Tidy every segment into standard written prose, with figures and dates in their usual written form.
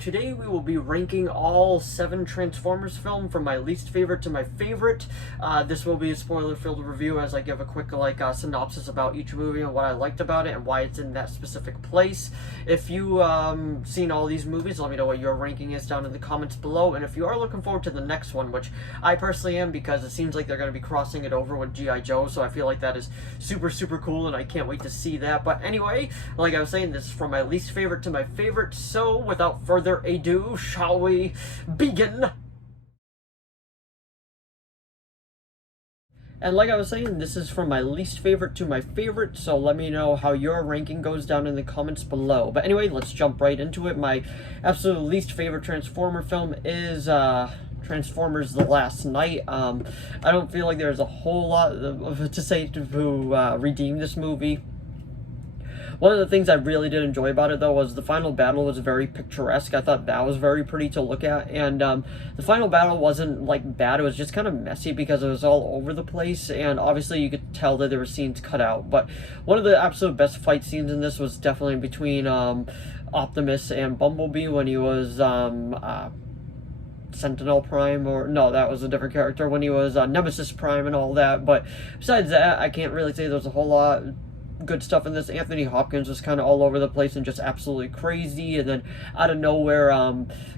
today we will be ranking all 7 Transformers films from my least favorite to my favorite. This will be a spoiler-filled review as I give a quick synopsis about each movie and what I liked about it and why it's in that specific place. If you seen all these movies, let me know what your ranking is down in the comments below. And if you are looking forward to the next one, which I personally am because it seems like they're going to be crossing it over with G.I. Joe, so I feel like that is super cool and I can't wait to see that. But anyway, like I was saying, this is from my least favorite to my favorite. So without further ado, shall we begin? And like I was saying, this is from my least favorite to my favorite, so let me know how your ranking goes down in the comments below. But anyway, let's jump right into it. My absolute least favorite Transformer film is Transformers: The Last Knight. I don't feel like there's a whole lot to say to redeem this movie. One of the things I really did enjoy about it, though, was the final battle was very picturesque. I thought that was very pretty to look at, and the final battle wasn't, like, bad. It was just kind of messy because it was all over the place, and obviously you could tell that there were scenes cut out. But one of the absolute best fight scenes in this was definitely between Optimus and Bumblebee when he was Sentinel Prime, or no, that was a different character, when he was Nemesis Prime and all that. But besides that, I can't really say there's a whole lot good stuff in this. Anthony Hopkins was kind of all over the place and just absolutely crazy, and then out of nowhere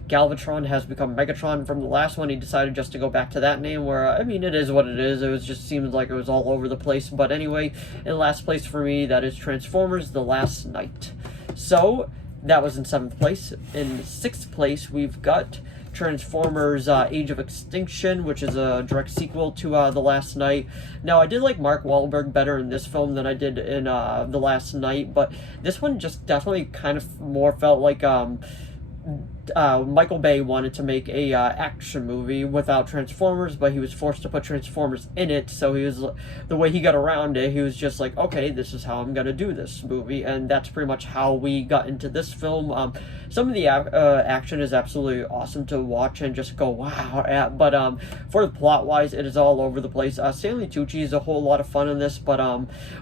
Galvatron has become Megatron. From the last one, he decided just to go back to that name, where I mean, it is what it is. It was just seemed like it was all over the place. But anyway, in last place for me, that is Transformers: The Last Knight. So that was in 7th place. In 6th place, we've got Transformers Age of Extinction, which is a direct sequel to The Last Knight. Now, I did like Mark Wahlberg better in this film than I did in The Last Knight, but this one just definitely kind of more felt like Michael Bay wanted to make a action movie without Transformers, but he was forced to put Transformers in it, so the way he got around it, he was just like, okay, this is how I'm gonna do this movie, and that's pretty much how we got into this film. Some of the action is absolutely awesome to watch and just go wow at, but for the plot-wise, it is all over the place. Stanley Tucci is a whole lot of fun in this, but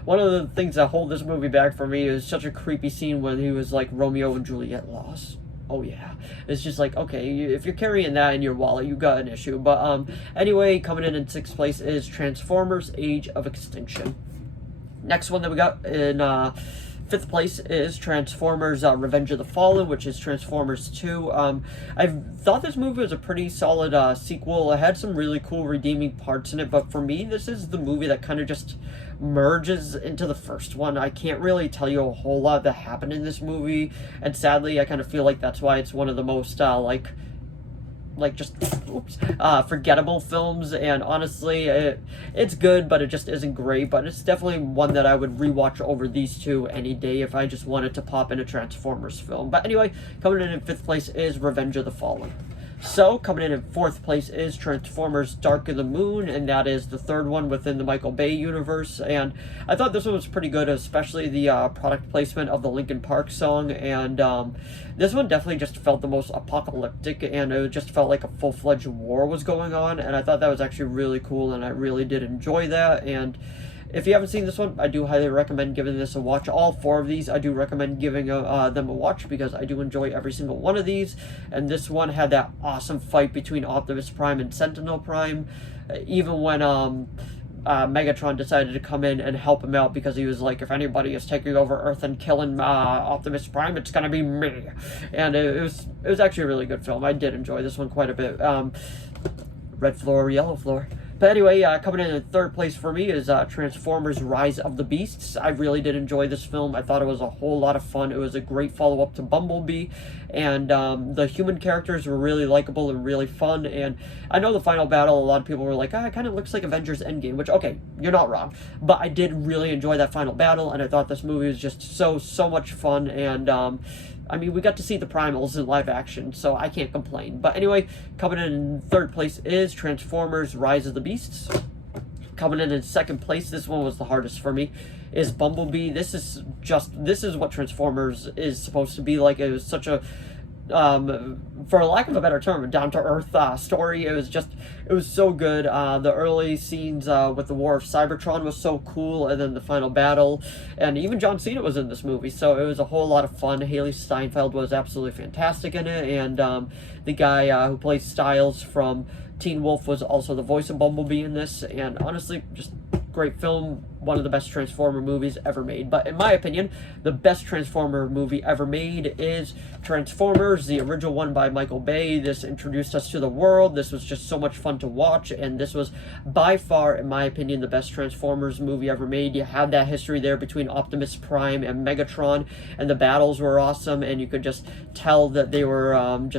one of the things that hold this movie back for me is such a creepy scene when he was like Romeo and Juliet lost. Oh yeah, it's just like, okay, if you're carrying that in your wallet, you got an issue. But anyway, coming in 6th place is Transformers: Age of Extinction. Next one that we got in 5th place is Transformers Revenge of the Fallen, which is Transformers 2. I thought this movie was a pretty solid sequel. It had some really cool redeeming parts in it, but for me, this is the movie that kind of just merges into the first one. I can't really tell you a whole lot that happened in this movie, and sadly, I kind of feel like that's why it's one of the most, forgettable films. And honestly, it's good, but it just isn't great. But it's definitely one that I would rewatch over these two any day if I just wanted to pop in a Transformers film. But anyway, coming in 5th place is Revenge of the Fallen. So, coming in 4th place is Transformers: Dark of the Moon, and that is the 3rd one within the Michael Bay universe. And I thought this one was pretty good, especially the product placement of the Linkin Park song. And this one definitely just felt the most apocalyptic, and it just felt like a full-fledged war was going on. And I thought that was actually really cool, and I really did enjoy that. And if you haven't seen this one, I do highly recommend giving this a watch. All 4 of these, I do recommend giving them a watch because I do enjoy every single one of these. And this one had that awesome fight between Optimus Prime and Sentinel Prime. Even when Megatron decided to come in and help him out because he was like, if anybody is taking over Earth and killing Optimus Prime, it's gonna be me. And it was actually a really good film. I did enjoy this one quite a bit. Red floor, yellow floor. But anyway, coming in 3rd place for me is Transformers: Rise of the Beasts. I really did enjoy this film. I thought it was a whole lot of fun. It was a great follow-up to Bumblebee, and the human characters were really likable and really fun. And I know the final battle, a lot of people were like, it kind of looks like Avengers Endgame, which, okay, you're not wrong. But I did really enjoy that final battle, and I thought this movie was just so much fun. And I mean, we got to see the Primals in live action, so I can't complain. But anyway, coming in 3rd place is Transformers: Rise of the Beasts. Coming in 2nd place, this one was the hardest for me, is Bumblebee. This is what Transformers is supposed to be like. It was such a for lack of a better term, down to earth story. It was so good. The early scenes with the War of Cybertron was so cool, and then the final battle, and even John Cena was in this movie, so it was a whole lot of fun. Haley Steinfeld was absolutely fantastic in it, and the guy who plays Styles from Teen Wolf was also the voice of Bumblebee in this, and honestly, just great film, one of the best Transformer movies ever made. But in my opinion, the best Transformer movie ever made is Transformers, the original one by Michael Bay. This introduced us to the world. This was just so much fun to watch, and this was by far, in my opinion, the best Transformers movie ever made. You had that history there between Optimus Prime and Megatron, and the battles were awesome, and you could just tell that they were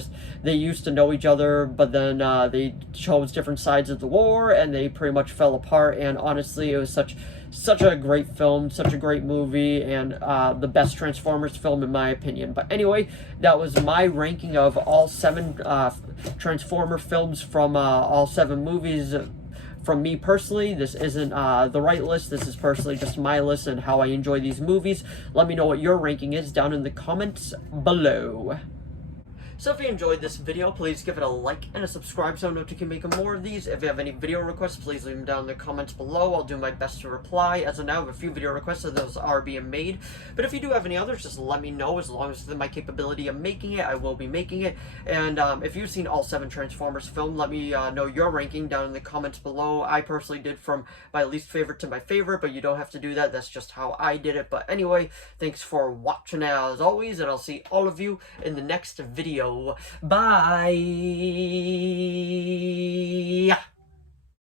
they used to know each other, but then they chose different sides of the war, and they pretty much fell apart. And honestly, it was such a great film, such a great movie, and the best Transformers film in my opinion. But anyway, that was my ranking of all 7 Transformer films from all 7 movies. From me personally, this isn't the right list. This is personally just my list and how I enjoy these movies. Let me know what your ranking is down in the comments below. So if you enjoyed this video, please give it a like and a subscribe so I know to keep making more of these. If you have any video requests, please leave them down in the comments below. I'll do my best to reply. As of now, I have a few video requests, so those are being made. But if you do have any others, just let me know. As long as it's in my capability of making it, I will be making it. And if you've seen all 7 Transformers films, let me know your ranking down in the comments below. I personally did from my least favorite to my favorite, but you don't have to do that. That's just how I did it. But anyway, thanks for watching as always, and I'll see all of you in the next video. Bye.